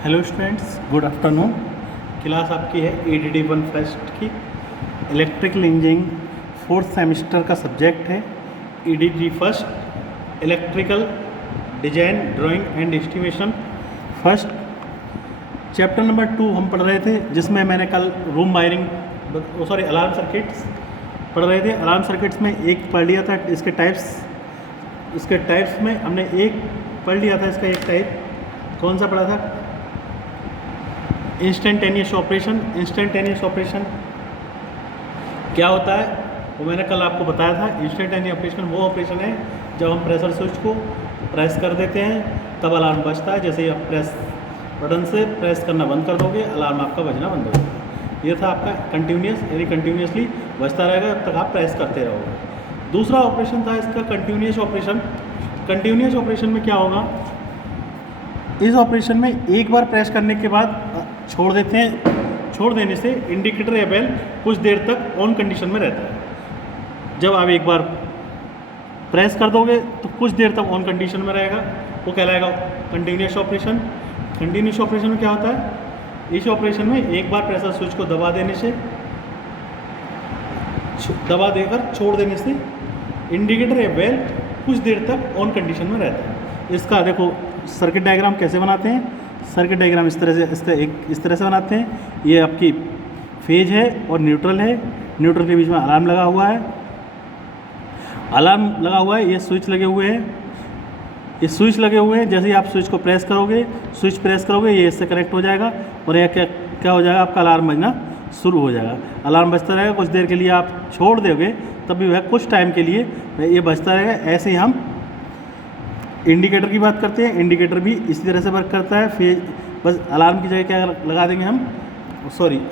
Hello students, good afternoon. Class आपकी है EDD 1 first की इलेक्ट्रिकल इंजीनियरिंग फोर्थ सेमेस्टर का सब्जेक्ट है EDD first electrical design drawing and estimation first. Chapter number 2 हम पढ़ रहे थे, जिसमें मैंने कल रूम वायरिंग अलार्म सर्किट्स पढ़ रहे थे। अलार्म सर्किट्स में एक पढ़ लिया था, इसके टाइप्स में हमने एक पढ़ लिया था। इसका एक टाइप कौन सा पढ़ा था? इंस्टेंटेनियस ऑपरेशन क्या होता है वो मैंने कल आपको बताया था। इंस्टेंटेनियस ऑपरेशन वो ऑपरेशन है जब हम प्रेशर स्विच को प्रेस कर देते हैं तब अलार्म बजता है। जैसे ही आप बटन से प्रेस करना बंद कर दोगे, अलार्म आपका बजना बंद हो जाएगा। ये था आपका कंटिन्यूस, यानी कंटिन्यूसली बजता रहेगा जब तक आप प्रेस करते रहोगे। दूसरा ऑपरेशन था इसका कंटिन्यूस ऑपरेशन। कंटिन्यूस ऑपरेशन में क्या होगा, इस ऑपरेशन में एक बार प्रेस करने के बाद छोड़ देने से इंडिकेटर या बेल कुछ देर तक ऑन कंडीशन में रहता है। जब आप एक बार प्रेस कर दोगे तो कुछ देर तक ऑन कंडीशन में रहेगा, वो कहलाएगा कंटिन्यूस ऑपरेशन। कंटिन्यूस ऑपरेशन में क्या होता है, इस ऑपरेशन में एक बार प्रेशर स्विच को दबा देकर छोड़ देने से इंडिकेटर या बेल कुछ देर तक ऑन कंडीशन में रहता है। इसका देखो सर्किट डायग्राम कैसे बनाते हैं। सर्किट डायग्राम इस तरह से बनाते हैं। ये आपकी फेज है और न्यूट्रल है। न्यूट्रल के बीच में अलार्म लगा हुआ है। ये स्विच लगे हुए हैं। जैसे ही आप स्विच को प्रेस करोगे, ये इससे कनेक्ट हो जाएगा और यह क्या हो जाएगा, आपका अलार्म बजना शुरू हो जाएगा। अलार्म बजता रहेगा, कुछ देर के लिए आप छोड़ दोगे तब भी वह कुछ टाइम के लिए ये बजता रहेगा। ऐसे ही हम इंडिकेटर की बात करते हैं। इंडिकेटर भी इसी तरह से वर्क करता है। फेज बस अलार्म की जगह क्या लगा देंगे हम,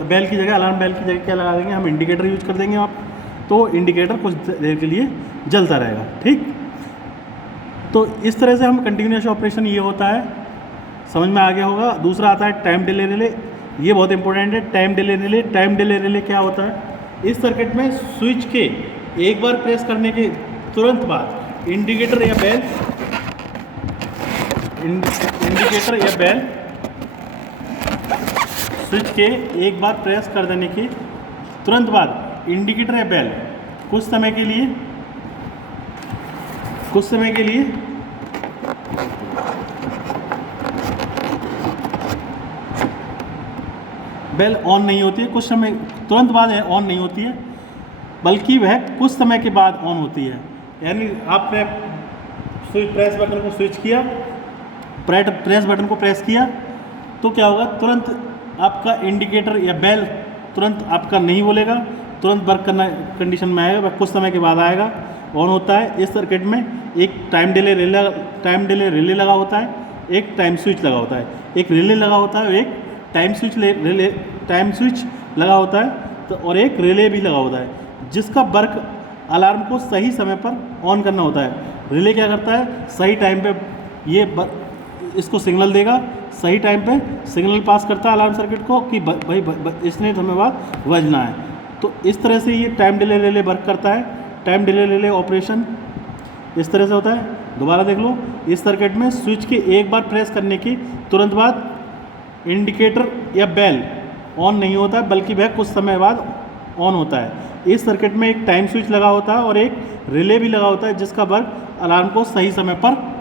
बेल की जगह, अलार्म बेल की जगह क्या लगा देंगे हम, इंडिकेटर यूज कर देंगे आप, तो इंडिकेटर कुछ देर के लिए जलता रहेगा। ठीक, तो इस तरह से हम कंटिन्यूस ऑपरेशन ये होता है, समझ में आ गया होगा। दूसरा आता है टाइम डिले रिले। ये बहुत इंपॉर्टेंट है, टाइम डिले रिले क्या होता है, इस सर्किट में स्विच के एक बार प्रेस करने के तुरंत बाद इंडिकेटर या बेल स्विच के एक बार प्रेस कर देने के तुरंत बाद इंडिकेटर या बेल कुछ समय के लिए बेल ऑन नहीं होती है। कुछ समय तुरंत बाद ऑन नहीं होती है, बल्कि वह कुछ समय के बाद ऑन होती है। यानी आपने प्रेस बटन को प्रेस किया तो क्या होगा, तुरंत आपका इंडिकेटर या बेल तुरंत आपका नहीं बोलेगा, तुरंत वर्क करना कंडीशन में आएगा, वह कुछ समय के बाद आएगा, ऑन होता है। इस सर्किट में एक टाइम डिले रिले लगा होता है, एक टाइम स्विच लगा होता है। एक रिले लगा होता है, एक टाइम स्विच लगा होता है, तो और एक रिले भी लगा होता है, जिसका वर्क अलार्म को सही समय पर ऑन करना होता है। रिले क्या करता है, सही टाइम पे इसको सिग्नल देगा, सही टाइम पे सिग्नल पास करता है अलार्म सर्किट को कि भाई इतने समय बाद बजना है। तो इस तरह से ये टाइम डिले रिले वर्क करता है। टाइम डिले रिले ऑपरेशन इस तरह से होता है। दोबारा देख लो, इस सर्किट में स्विच के एक बार प्रेस करने के तुरंत बाद इंडिकेटर या बेल ऑन नहीं होता है, बल्कि वह कुछ समय बाद ऑन होता है। इस सर्किट में एक टाइम स्विच लगा होता है और एक रिले भी लगा होता है, जिसका वर्क अलार्म को सही समय पर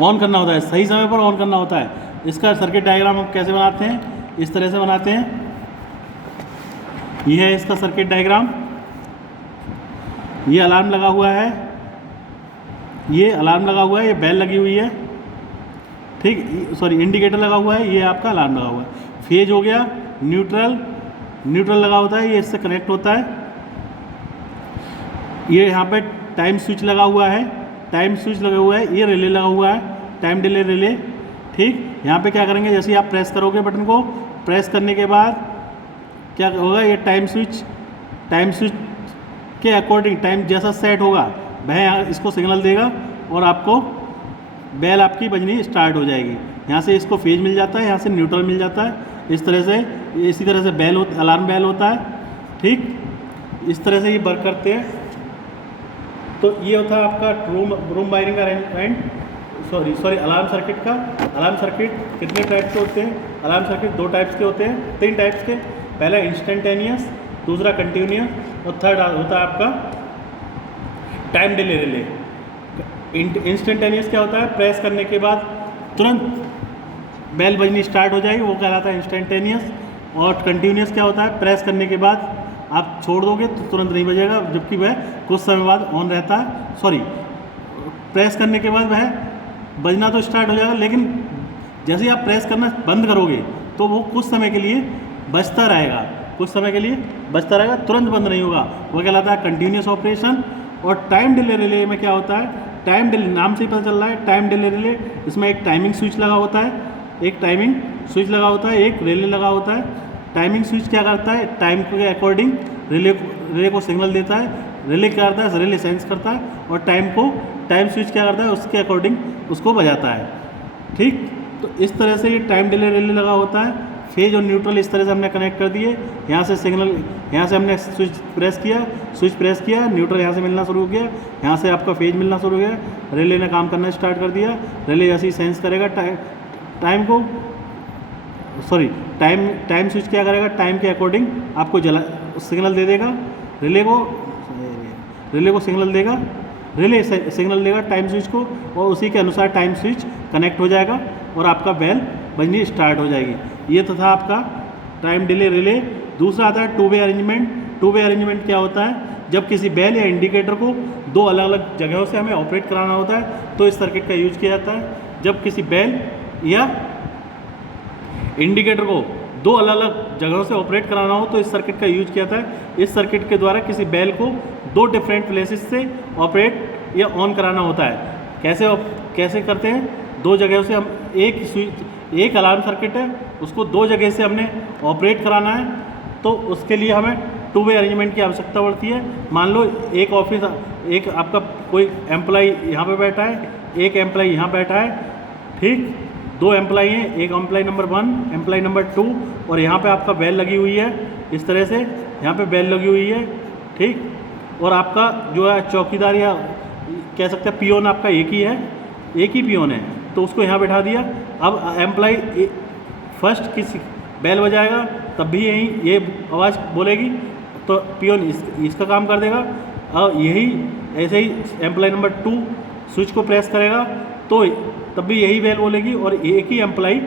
ऑन करना होता है, इसका सर्किट डायग्राम हम कैसे बनाते हैं, इस तरह से बनाते हैं। यह है इसका सर्किट डायग्राम। ये अलार्म लगा हुआ है, ये बेल लगी हुई है, ठीक, इंडिकेटर लगा हुआ है, ये आपका अलार्म लगा हुआ है। फेज हो गया, न्यूट्रल लगा होता है, ये इससे कनेक्ट होता है। ये यहाँ पे टाइम स्विच लगा हुआ है, ये रिले लगा हुआ है, टाइम डिले रिले। ठीक, यहाँ पे क्या करेंगे, जैसे आप प्रेस करोगे बटन को, प्रेस करने के बाद क्या होगा, ये टाइम स्विच के अकॉर्डिंग टाइम जैसा सेट होगा वह इसको सिग्नल देगा और आपको बेल आपकी बजनी स्टार्ट हो जाएगी। यहाँ से इसको फेज मिल जाता है, यहाँ से न्यूट्रल मिल जाता है। इसी तरह से अलार्म बेल होता है। ठीक, इस तरह से ये वर्क करते हैं। तो ये होता है आपका room wiring arrangement sorry alarm circuit का, अलार्म सर्किट कितने टाइप्स के होते हैं? अलार्म सर्किट 2 टाइप्स के होते हैं, 3 टाइप्स के। पहला इंस्टेंटेनियस, दूसरा कंटिन्यूस और थर्ड होता है आपका टाइम डिले रिले। इंस्टेंटेनियस क्या होता है? प्रेस करने के बाद तुरंत बेल बजनी स्टार्ट हो जाएगी, वो कहलाता है इंस्टेंटेनियस। और कंटिन्यूस क्या होता है? प्रेस करने के बाद आप छोड़ दोगे तो तुरंत नहीं बजेगा, जबकि वह कुछ समय बाद ऑन रहता है। सॉरी, प्रेस करने के बाद वह बजना तो स्टार्ट हो जाएगा, लेकिन जैसे ही आप प्रेस करना बंद करोगे तो वो कुछ समय के लिए बजता रहेगा, कुछ समय के लिए बजता रहेगा, तुरंत बंद नहीं होगा। वो कहलाता है कंटिन्यूस ऑपरेशन। और टाइम डिले रिले में क्या होता है? टाइम डिले, नाम से ही पता चल रहा है टाइम डिले रिले। इसमें एक टाइमिंग स्विच लगा होता है, एक टाइमिंग स्विच लगा होता है, एक रिले लगा होता है। टाइमिंग स्विच क्या करता है? टाइम के अकॉर्डिंग रिले को सिग्नल देता है। रिले क्या करता है? रिले सेंस करता है, और टाइम स्विच क्या करता है? उसके अकॉर्डिंग उसको बजाता है। ठीक, तो इस तरह से ये टाइम डिले रिले लगा होता है। फेज और न्यूट्रल इस तरह से हमने कनेक्ट कर दिए। यहाँ से सिग्नल, यहाँ से हमने स्विच प्रेस किया, न्यूट्रल यहाँ से मिलना शुरू हो गया, यहाँ से आपका फेज मिलना शुरू हो गया। रिले ने काम करना स्टार्ट कर दिया। रिले ऐसे ही सेंस करेगा टाइम को, सॉरी टाइम स्विच क्या करेगा? टाइम के अकॉर्डिंग आपको सिग्नल दे देगा। रिले को सिग्नल देगा, रिले सिग्नल देगा टाइम स्विच को, और उसी के अनुसार टाइम स्विच कनेक्ट हो जाएगा और आपका बेल बजनी स्टार्ट हो जाएगी। ये तो था आपका टाइम डिले रिले। दूसरा आता है 2 वे अरेंजमेंट। 2 वे अरेंजमेंट क्या होता है? जब किसी बेल या इंडिकेटर को 2 अलग अलग जगहों से हमें ऑपरेट कराना होता है तो इस सर्किट का यूज किया जाता है। जब किसी बेल या इंडिकेटर को 2 अलग अलग जगहों से ऑपरेट कराना हो तो इस सर्किट का यूज किया जाता है। इस सर्किट के द्वारा किसी बेल को 2 डिफरेंट प्लेसेस से ऑपरेट या ऑन कराना होता है। कैसे करते हैं? 2 जगहों से हम एक अलार्म सर्किट है, उसको 2 जगह से हमने ऑपरेट कराना है, तो उसके लिए हमें 2 वे अरेंजमेंट की आवश्यकता पड़ती है। मान लो एक आपका कोई एम्प्लॉई यहाँ पे बैठा है, एक एम्प्लॉई यहाँ बैठा है। ठीक, 2 एम्प्लॉई हैं, एक एम्प्लॉई नंबर 1, एम्प्लॉई नंबर 2, और यहाँ पे आपका बेल लगी हुई है। इस तरह से यहाँ पे बेल लगी हुई है। ठीक, और आपका जो है चौकीदार या कह सकते हैं पियोन आपका एक ही पियोन है, तो उसको यहाँ बैठा दिया। अब एम्प्लॉई फर्स्ट किसी बेल बजाएगा तब भी ये आवाज़ बोलेगी, तो पियोन इसका काम कर देगा। और ऐसे ही एम्प्लॉई नंबर 2 स्विच को प्रेस करेगा तो तब भी यही बेल बोलेगी, और एक ही एम्प्लॉई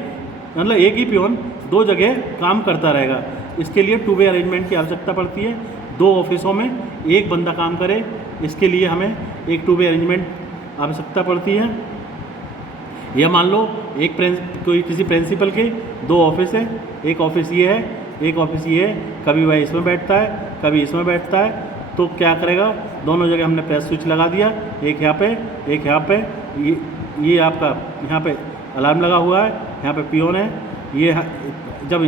मतलब एक ही पियोन 2 जगह काम करता रहेगा। इसके लिए 2 वे अरेंजमेंट की आवश्यकता पड़ती है। 2 ऑफिसों में एक बंदा काम करे, इसके लिए हमें एक 2 वे अरेंजमेंट आवश्यकता पड़ती है। यह मान लो किसी प्रिंसिपल के 2 ऑफिस है, एक ऑफिस ये है, एक ऑफिस ये है। कभी वह इसमें बैठता है, कभी इसमें बैठता है, तो क्या करेगा? दोनों जगह हमने प्रेस स्विच लगा दिया, एक यहाँ पे, एक यहाँ पे। ये आपका यहाँ पे अलार्म लगा हुआ है, यहाँ पे पियोन है। ये जब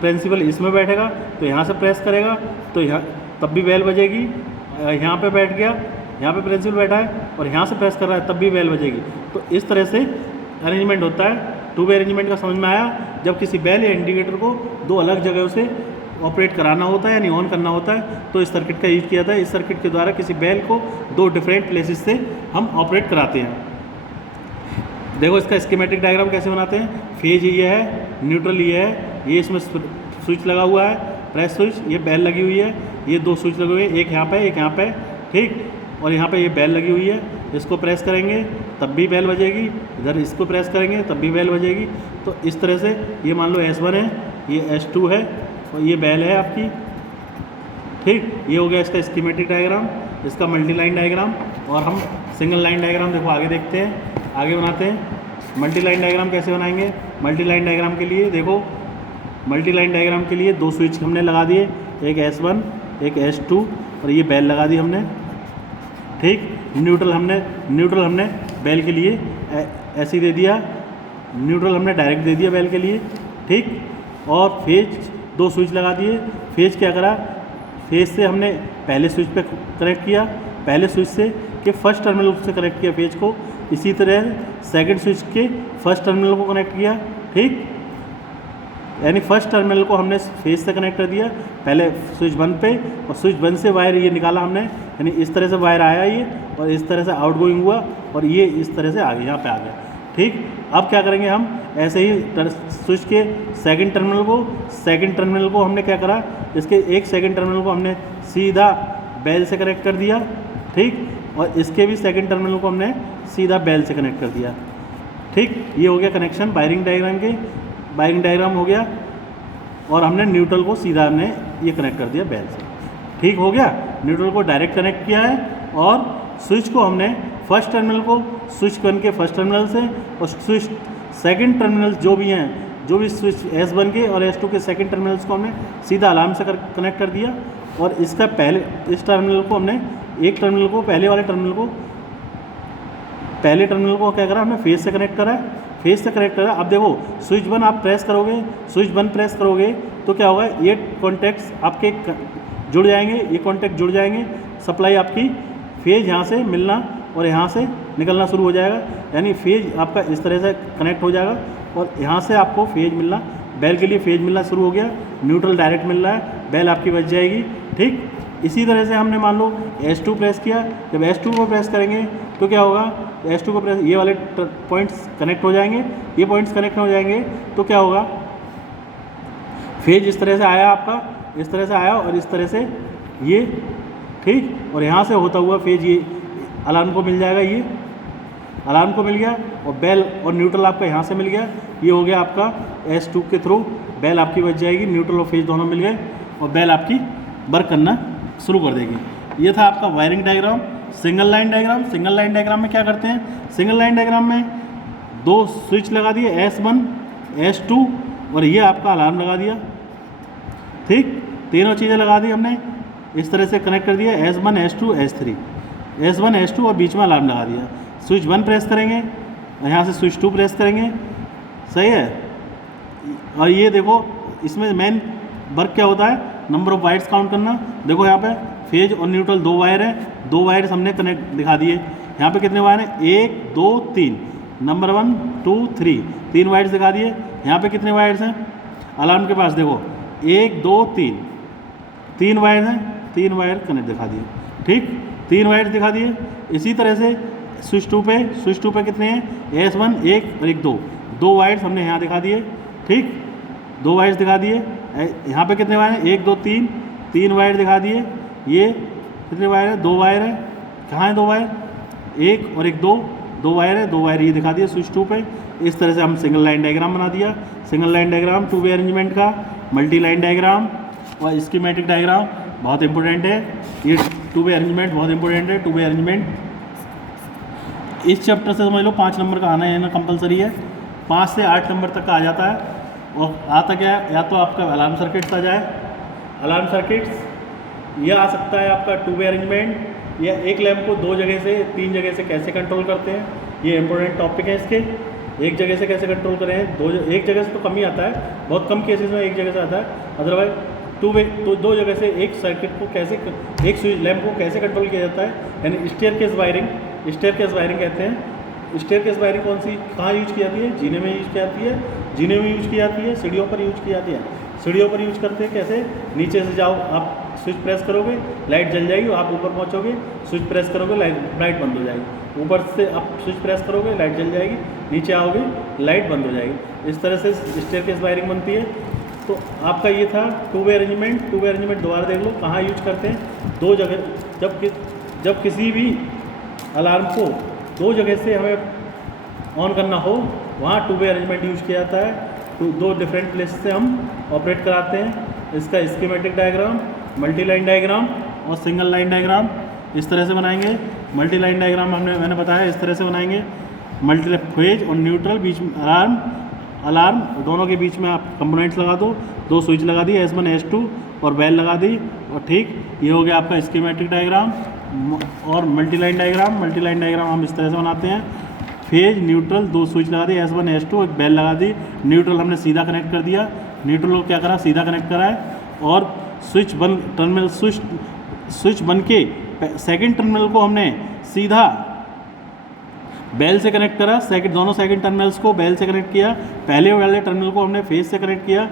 प्रिंसिपल इसमें बैठेगा तो यहाँ से प्रेस करेगा तो यहाँ तब भी बेल बजेगी। यहाँ पे बैठ गया, यहाँ पे प्रिंसिपल बैठा है और यहाँ से प्रेस कर रहा है तब भी बेल बजेगी। तो इस तरह से अरेंजमेंट होता है। 2 वे अरेंजमेंट का समझ में आया? जब किसी बेल या इंडिकेटर को 2 अलग जगहों से ऑपरेट कराना होता है यानी ऑन करना होता है तो इस सर्किट का यूज किया जाता है। इस सर्किट के द्वारा किसी बेल को 2 डिफरेंट प्लेसेस से हम ऑपरेट कराते हैं। देखो इसका स्कीमेटिक डायग्राम कैसे बनाते हैं। फेज ये है, न्यूट्रल ये है, ये इसमें स्विच लगा हुआ है, प्रेस स्विच, ये बेल लगी हुई है, ये 2 स्विच लगे हुए हैं, एक यहाँ पे, एक यहाँ पे। ठीक, और यहाँ पे ये बेल लगी हुई है। इसको प्रेस करेंगे तब भी बेल बजेगी, इधर इसको प्रेस करेंगे तब भी बेल बजेगी। तो इस तरह से ये मान लो S1 है, ये S2 है और ये बेल है आपकी। ठीक, ये हो गया इसका स्कीमेटिक डायग्राम, इसका मल्टी लाइन डायग्राम। और हम सिंगल लाइन डायग्राम देखो आगे देखते हैं, आगे बनाते हैं। मल्टी लाइन डायग्राम कैसे बनाएंगे? मल्टी लाइन डायग्राम के लिए देखो, मल्टी लाइन डायग्राम के लिए 2 स्विच हमने लगा दिए, एक S1 एक S2, और ये बेल लगा दी हमने। ठीक, न्यूट्रल हमने बेल के लिए ऐसे दे दिया, न्यूट्रल हमने डायरेक्ट दे दिया बेल के लिए। ठीक, और फेज 2 स्विच लगा दिए। फेज क्या करा? फेज से हमने पहले स्विच पे कनेक्ट किया, पहले स्विच से के फर्स्ट टर्मिनल से कनेक्ट किया फेज को। इसी तरह सेकंड स्विच के फर्स्ट टर्मिनल को कनेक्ट किया। ठीक, यानी फर्स्ट टर्मिनल को हमने फेज से कनेक्ट कर दिया पहले स्विच 1 पे, और स्विच 1 से वायर ये निकाला हमने, यानी इस तरह से वायर आया ये, और इस तरह से आउटगोइंग हुआ, और ये इस तरह से आ गया, यहाँ पे आ गया। ठीक, अब क्या करेंगे हम, ऐसे ही स्विच के सेकंड टर्मिनल को हमने क्या करा, इसके एक सेकंड टर्मिनल को हमने सीधा बेल से कनेक्ट कर दिया। ठीक, और इसके भी सेकंड टर्मिनल को हमने सीधा बेल से कनेक्ट कर दिया। ठीक, ये हो गया कनेक्शन वायरिंग डायग्राम हो गया, और हमने न्यूट्रल को सीधा हमने ये कनेक्ट कर दिया बेल से। ठीक हो गया, न्यूट्रल को डायरेक्ट कनेक्ट किया है, और स्विच को हमने फर्स्ट टर्मिनल को स्विच 1 के फर्स्ट टर्मिनल से, और स्विच सेकंड टर्मिनल जो भी हैं, जो भी स्विच S1 के और S2 के सेकंड टर्मिनल्स को हमने सीधा अलार्म से कनेक्ट कर दिया। और इसका पहले इस टर्मिनल को हमने एक टर्मिनल को पहले टर्मिनल को क्या करा, हमने फेज से कनेक्ट करा। अब देखो स्विच 1 आप प्रेस करोगे तो क्या होगा, ये कॉन्टैक्ट्स आपके जुड़ जाएंगे, सप्लाई आपकी फेज यहाँ से मिलना और यहाँ से निकलना शुरू हो जाएगा, यानी फेज आपका इस तरह से कनेक्ट हो जाएगा, और यहाँ से आपको फेज मिलना, बेल के लिए फेज मिलना शुरू हो गया, न्यूट्रल डायरेक्ट मिल रहा है, बेल आपकी बच जाएगी। ठीक, इसी तरह से हमने मान लो S2 प्रेस किया, जब S2 को प्रेस करेंगे तो क्या होगा, S2 को प्रेस, ये वाले पॉइंट्स कनेक्ट हो जाएंगे, तो क्या होगा, फेज इस तरह से आया आपका, और इस तरह से ये। ठीक, और यहाँ से होता हुआ फेज ये अलार्म को मिल जाएगा, ये अलार्म को मिल गया, और बेल और न्यूट्रल आपका यहाँ से मिल गया, ये हो गया आपका S2 के थ्रू बेल आपकी बच जाएगी, न्यूट्रल और फेज दोनों मिल गए, और बेल आपकी वर्क करना शुरू कर देगी। ये था आपका wiring diagram. Single line diagram में क्या करते हैं, सिंगल लाइन डायग्राम में 2 स्विच लगा दिए, S1 S2, और ये आपका अलार्म लगा दिया। ठीक, तीनों चीज़ें लगा दी हमने, इस तरह से कनेक्ट कर दिया, S1 S2 S3 और बीच में अलार्म लगा दिया। स्विच 1 प्रेस करेंगे, यहाँ से स्विच 2 प्रेस करेंगे, सही है। और ये देखो, इसमें मेन वर्क क्या होता है, नंबर ऑफ वायर्स काउंट करना। देखो यहाँ पे फेज और न्यूट्रल 2 वायर है, 2 वायर्स हमने कनेक्ट दिखा दिए। यहाँ पे कितने वायर हैं, 1 2 3, नंबर 1 2 3, 3 वायर्स दिखा दिए। यहाँ पे कितने वायर्स हैं, अलार्म के पास देखो 1 2 3, 3 वायर हैं, 3 वायर कनेक्ट दिखा दिए। ठीक, 3 वायर दिखा दिए। इसी तरह से स्विच 2 पे कितने हैं, S1 1 और 1 2, 2 वायर्स हमने यहाँ दिखा दिए। ठीक, 2 वायर्स दिखा दिए। यहाँ पे कितने वायर हैं, 1 2 3, 3 वायर दिखा दिए। ये कितने वायर है, 2 वायर है। कहाँ है 2 वायर, 1 और 1 2 वायर है, 2 वायर ये दिखा दिए स्विच 2 पे। इस तरह से हम सिंगल लाइन डायग्राम बना दिया। सिंगल लाइन डायग्राम 2 वे अरेंजमेंट का, मल्टी लाइन डायग्राम और स्कीमेटिक डायग्राम बहुत इंपॉर्टेंट है। ये 2 वे अरेंजमेंट बहुत इंपॉर्टेंट है। 2 वे अरेंजमेंट इस चैप्टर से समझ लो 5 नंबर का आना है ना, कंपलसरी है। 5 से 8 नंबर तक का आ जाता है। और आता क्या है, या तो आपका अलार्म सर्किट्स आ जाए, अलार्म सर्किट्स, यह आ सकता है आपका 2 वे अरेंजमेंट, या एक लैंप को 2 जगह से 3 जगह से कैसे कंट्रोल करते हैं, ये इंपॉर्टेंट टॉपिक है इसके। एक जगह से कैसे कंट्रोल करें, एक जगह से तो कम ही आता है, बहुत कम केसेस में एक जगह से आता है। अदरवाइज 2 वे तो 2 जगह से एक सर्किट को कैसे, एक स्विच लैंप को कैसे कंट्रोल किया जाता है, यानी स्टेयरकेस वायरिंग कहते हैं। स्टेयरकेस वायरिंग कौन सी, कहाँ यूज की जाती है, जीने में यूज की जाती है, सीढ़ियों पर यूज की जाती है। सीढ़ियों पर यूज करते हैं कैसे, नीचे से जाओ आप, स्विच प्रेस करोगे लाइट जल जाएगी, आप ऊपर पहुंचोगे, स्विच प्रेस करोगे लाइट बंद हो जाएगी। ऊपर से आप स्विच प्रेस करोगे लाइट जल जाएगी, नीचे आओगे लाइट बंद हो जाएगी। इस तरह से स्टेयरकेस वायरिंग बनती है। तो आपका ये था 2 वे अरेंजमेंट। 2 वे अरेंजमेंट दोबारा देख लो कहाँ यूज करते हैं, 2 जगह। जब किसी भी अलार्म को 2 जगह से हमें ऑन करना हो, वहाँ 2 वे अरेंजमेंट यूज किया जाता है। तो 2 डिफरेंट प्लेस से हम ऑपरेट कराते हैं। इसका schematic diagram, multi line diagram और सिंगल लाइन डायग्राम इस तरह से बनाएंगे। मल्टी लाइन डायग्राम मैंने बताया इस तरह से बनाएंगे। मल्टी फेज और न्यूट्रल, बीच में अलार्म दोनों के बीच में आप कंपोनेंट्स लगा दो, 2 स्विच लगा दिए, S1 S2 और बेल लगा दी। और ठीक, ये हो गया आपका स्कीमेटिक डायग्राम। और मल्टी लाइन डायग्राम हम इस तरह से बनाते हैं। फेज न्यूट्रल 2 स्विच लगा दिए, S1 S2 एक बेल लगा दी। न्यूट्रल हमने सीधा कनेक्ट कर दिया, न्यूट्रल को क्या करा, सीधा कनेक्ट करा है। और स्विच 1 के सेकंड टर्मिनल को हमने सीधा बेल से कनेक्ट करा, दोनों सेकंड टर्मिनल्स को बेल से कनेक्ट किया, पहले वाले टर्मिनल को हमने फेज से कनेक्ट किया,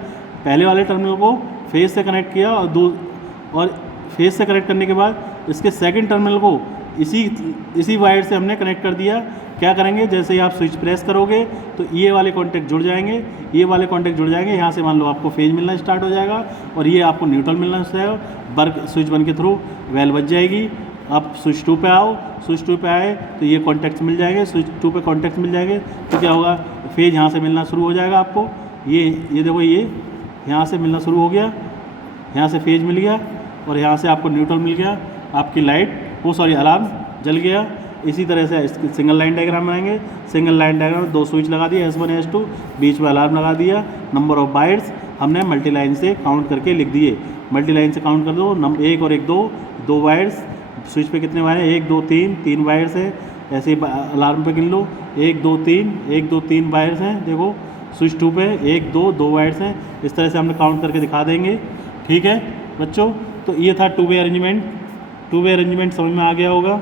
पहले वाले टर्मिनल को फेज से कनेक्ट किया और फेज से कनेक्ट करने के बाद इसके सेकंड टर्मिनल को इसी वायर से हमने कनेक्ट कर दिया। क्या करेंगे, जैसे ही आप स्विच प्रेस करोगे तो ये वाले कॉन्टैक्ट जुड़ जाएंगे, ये वाले कॉन्टैक्ट जुड़ जाएंगे, यहाँ से मान लो आपको फेज मिलना स्टार्ट हो जाएगा और ये आपको न्यूट्रल मिलना स्टार्ट हो जाएगा। स्विच 1 के थ्रू वेल बच जाएगी। आप स्विच 2 पे आओ, स्विच 2 पे आए तो ये कॉन्टैक्ट्स मिल जाएंगे, स्विच 2 पे कॉन्टैक्ट्स मिल जाएंगे तो क्या होगा, फेज यहाँ से मिलना शुरू हो जाएगा आपको। ये देखो, ये यहाँ से मिलना शुरू हो गया, यहाँ से फेज मिल गया और यहाँ से आपको न्यूट्रल मिल गया, आपकी अलार्म जल गया। इसी तरह से सिंगल लाइन डायग्राम बनाएंगे। सिंगल लाइन डायग्राम 2 स्विच लगा दिया, S1 S2, बीच में अलार्म लगा दिया। नंबर ऑफ बाइट्स हमने मल्टी लाइन से काउंट करके लिख दिए। मल्टी लाइन से काउंट कर दो, 1 और 1 2 वायर्स। स्विच पे कितने वायर हैं, 1 2 3 वायर्स हैं। ऐसे ही अलार्म पे गिन लो, 1 2 3 वायर्स हैं। देखो स्विच 2 पे 1 2 वायर्स हैं। इस तरह से हमने काउंट करके दिखा देंगे। ठीक है बच्चों, तो ये था 2 वे अरेंजमेंट। 2 वे अरेंजमेंट समझ में आ गया होगा।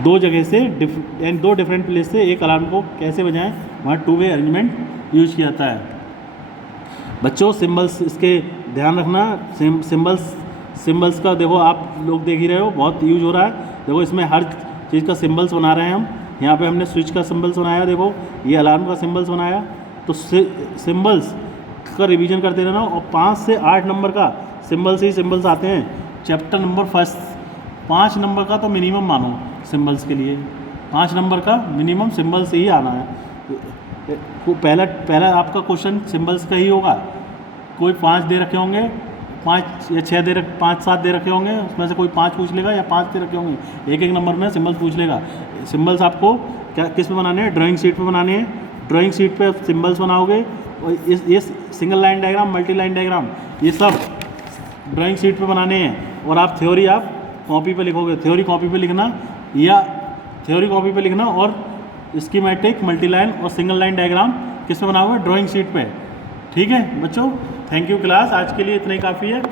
2 जगह से 2 डिफरेंट प्लेस से एक अलार्म को कैसे बजाएं, वहाँ 2 वे अरेंजमेंट यूज किया जाता है। बच्चों सिंबल्स इसके ध्यान रखना। सिंबल्स का देखो, आप लोग देख ही रहे हो, बहुत यूज हो रहा है। देखो इसमें हर चीज़ का सिंबल्स बना रहे हैं हम। यहाँ पे हमने स्विच का सिंबल्स बनाया, देखो ये अलार्म का सिंबल्स बनाया। तो सिंबल्स का रिवीजन करते रहना और 5 से 8 नंबर का सिंबल्स ही सिंबल्स आते हैं। चैप्टर नंबर फर्स्ट 5 नंबर का तो मिनिमम मानो सिंबल्स के लिए, 5 नंबर का मिनिमम सिंबल्स ही आना है। पहला आपका क्वेश्चन सिंबल्स का ही होगा। कोई 5 दे रखे होंगे, 5 या 6 5 7 दे रखे होंगे, उसमें से कोई 5 पूछ लेगा या 5 दे रखे होंगे, एक नंबर में सिंबल्स पूछ लेगा। सिंबल्स आपको किस पे बनाने हैं, ड्राइंग शीट पे बनाने हैं। ड्राइंग शीट पे सिंबल्स बनाओगे और ये single line diagram, multi line diagram, ये सब ड्राइंग शीट पे बनाने हैं। और आप थ्योरी कॉपी पे लिखोगे, थ्योरी कॉपी पे लिखना या थ्योरी कॉपी पे लिखना और स्कीमेटिक, मल्टी लाइन और सिंगल लाइन डायग्राम किस पे बनाओगे, ड्राइंग शीट पे। ठीक है बच्चों, थैंक यू क्लास, आज के लिए इतना ही काफ़ी है।